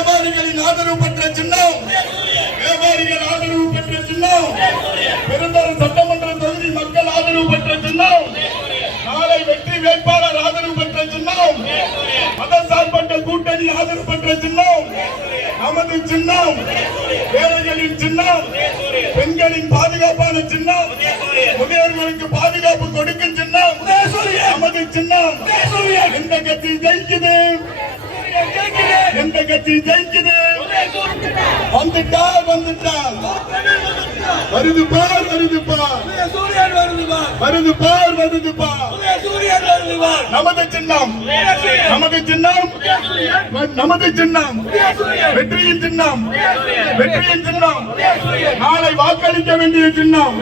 வியாபாரிகளின் ஆதரவு பெற்ற சின்னம், வியாபாரிகள் ஆதரவு பெற்ற சின்னம், பெருந்தர சட்டமன்ற தொகுதி மக்கள் ஆதரவு பெற்ற சின்னம், நாளை வெற்றி வேட்பாளர் ஆதரவு பெற்ற சின்னம், மதசார்பற்ற கூட்டணி ஆதரவு பெற்ற சின்னம், நமது சின்னம், ஏழைகளின் சின்னம், பெண்களின் பாதுகாப்பான சின்னம், முதியோர்களுக்கு பாதுகாப்பு கொடுக்கும் சின்னம், நமது சின்னம். எந்த கட்சி ஜெயிக்குது? எந்த கட்சி ஜெயிக்குது? வந்துட்டார் வந்துட்டார், வருது பார் வருது பார், வருது பார் வருது பார். நமது சின்னம், நமது சின்னம், நமது சின்னம், வெற்றியின் சின்னம், வெற்றியின் சின்னம், நாளை வாக்களிக்க வேண்டிய சின்னம்.